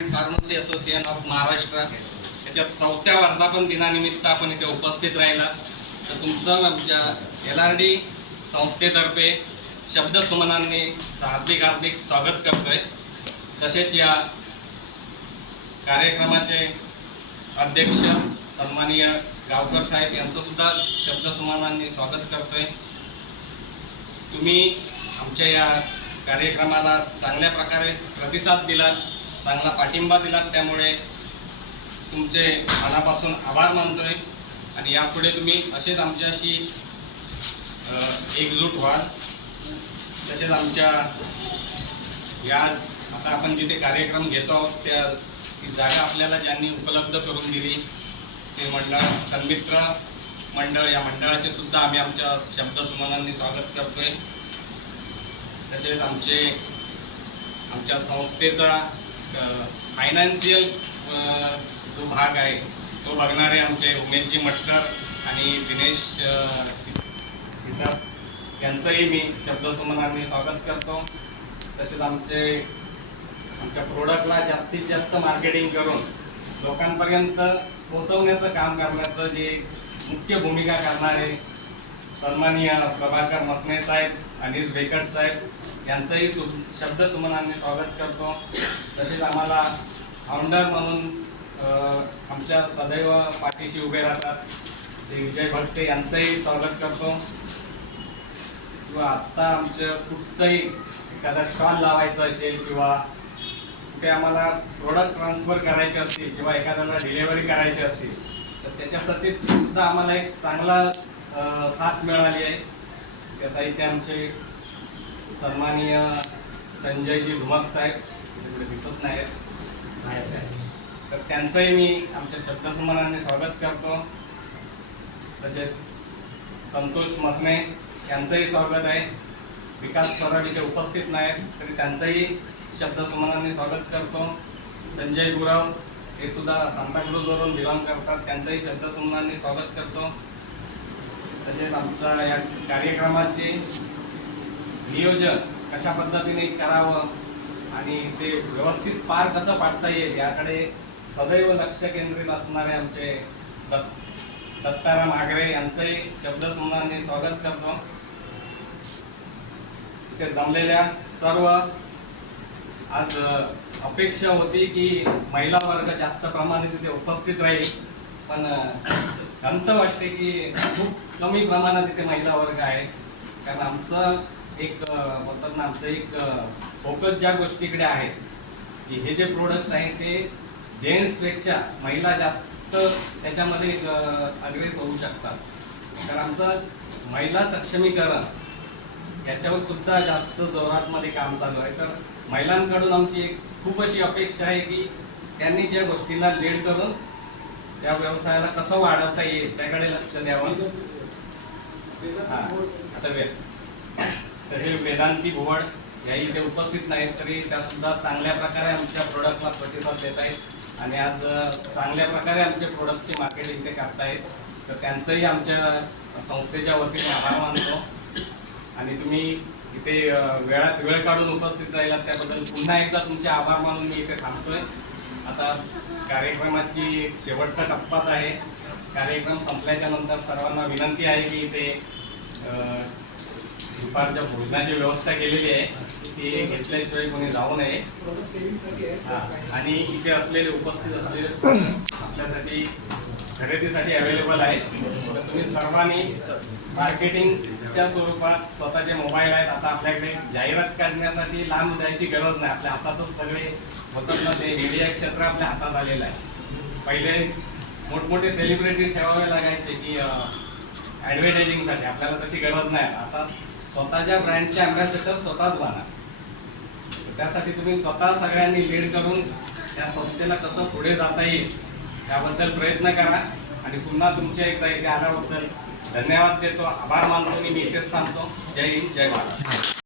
Pharmacy association of Maharashtra याच्या 4थ्या वर्धापन दिनानिमित्त आपण इथे उपस्थित राहिला तर तुमचं आमच्या LRD संस्थेतर्फे शब्दसुमनांनी हार्दिक स्वागत करतोय। तसेच या कार्यक्रमाचे अध्यक्ष सन्माननीय गावकर साहेब यांचं सुद्धा शब्दसुमनांनी स्वागत करतोय। तुम्ही आमच्या या कार्यक्रमाला चांगल्या प्रकारे प्रतिसाद दिलात, चांगला पाठिंबा दिलात, त्यामुळे तुमचे मनापासून आभार मानतोय आणि यापुढे तुम्ही असेच आमच्याशी एकजूट व्हाल। तसेच आमच्या या आता आपण जिथे कार्यक्रम घेतो आहोत त्या ती जागा आपल्याला ज्यांनी उपलब्ध करून दिली ते मंडळ सन्मित्र मंडळ, या मंडळाचे सुद्धा आम्ही आमच्या शब्दसुमनांनी स्वागत करतोय। तसेच आमच्या संस्थेचा फायनान्शियल जो भाग आहे तो बघणारे आमचे उमेशजी मटकर आणि दिनेश सीताप यांचंही मी शब्दसुमनांनी स्वागत करतो। तसेच आमच्या प्रोडक्टला जास्तीत जास्त मार्केटिंग करून लोकांपर्यंत पोहोचवण्याचं काम करण्याचं जे मुख्य भूमिका करणारे सन्माननीय प्रभाकर मसने साहेब, अनिश बेकट साहेब यांचंही शब्दसुमनांनी स्वागत करतो। तसेच आम्हाला फाउंडर म्हणून आमच्या सदैव पाठीशी उभे राहतात ते विजय भक्ते यांचंही स्वागत करतो। किंवा आत्ता आमचं कुठचंही एखादा स्टॉल लावायचा असेल किंवा कुठे आम्हाला प्रोडक्ट ट्रान्सफर करायचे असतील किंवा एखाद्याला डिलेवरी करायची असतील तर त्याच्यासाठी सुद्धा आम्हाला एक चांगला साथ मिळाली आहे। आता इथे आमचे सन्माननीय संजयजी धुमक साहेब तिकडे दिसत नाहीत तर त्यांचंही मी आमच्या शब्दसुमनांनी स्वागत करतो। तसेच संतोष मसने यांचंही स्वागत आहे। विकास परब इथे उपस्थित नाहीत तरी त्यांचंही शब्दसुमनांनी स्वागत करतो। संजय गुराव हे सुद्धा सांताक्रूजवरून बिलॉंग करतात, त्यांचंही शब्दसुमनांनी स्वागत करतो। तसेच आमच्या या कार्यक्रमाचे नियोजन कशा पद्धतीने करावं आणि ते व्यवस्थित पार कसं पाडता येईल याकडे सदैव लक्ष केंद्रित असणारे आमचे दत्ताराम आगरे यांचंही शब्दसुमनांनी स्वागत करतो। इथे जमलेल्या सर्व आज अपेक्षा होती की महिला वर्ग जास्त प्रमाणात इथे उपस्थित राहील, पण खंत वाटते की खूप कमी प्रमाणात इथे महिला वर्ग आहे। कारण आमचं एक बोलतात ना, आमचं एक फोकस ज्या गोष्टीकडे आहे की हे जे प्रोडक्ट आहे ते जेंट्सपेक्षा महिला जास्त त्याच्यामध्ये अग्रेस होऊ शकतात। तर आमचं महिला सक्षमीकरण याच्यावर सुद्धा जास्त जोरातमध्ये काम चालू आहे। तर महिलांकडून आमची एक खूप अशी अपेक्षा आहे की त्यांनी ज्या गोष्टींना लीड करून त्या व्यवसायाला कसं वाढवता येईल त्याकडे लक्ष द्यावं। तसे वेदांती भुवड याही इथे उपस्थित नाहीत तरी त्या सुद्धा चांगल्या प्रकारे आमच्या प्रोडक्टला प्रतिसाद देत आहेत आणि आज चांगल्या प्रकारे आमच्या प्रोडक्टची मार्केटिंग ते करतायत। तर त्यांचंही आमच्या संस्थेच्या वतीने आभार मानतो आणि तुम्ही इथे वेळात वेळ काढून उपस्थित राहिलात त्याबद्दल पुन्हा एकदा तुमचे आभार मानून मी इथे थांबतोय। आता कार्यक्रमाची शेवटचा टप्पाच आहे। कार्यक्रम संपल्याच्या नंतर सर्वांना विनंती आहे की इथे दुपारच्या भोजनाची व्यवस्था केलेली आहे ती घेतल्याशिवाय कोणी जाऊ नये आणि इथे असलेले उपस्थित असलेले आपल्यासाठी खरेदीसाठी अवेलेबल आहे। तर तुम्ही सर्वांनी मार्केटिंगच्या स्वरूपात स्वतःचे मोबाईल आहेत, आता आपल्याकडे जाहिरात काढण्यासाठी लांब जायची गरज नाही, आपल्या हातातच सगळे होतात ना, ते मीडिया क्षेत्र आपल्या हातात आलेलं आहे। पहिले मोठमोठे सेलिब्रिटी ठेवावे लागायचे की ॲडव्हर्टायझिंगसाठी, आपल्याला तशी गरज नाही। आता स्वतःच्या ब्रँडचे अँबॅसेडर स्वतःच बना। त्यासाठी तुम्ही स्वतः सगळ्यांनी लीड करून त्या संस्थेला कसं पुढे जाता येईल त्याबद्दल प्रयत्न करा आणि पुन्हा तुमच्या एकदा इथे आल्याबद्दल धन्यवाद देतो, आभार मानतो मी इथेच थांबतो। जय हिंद, जय महाराष्ट्र।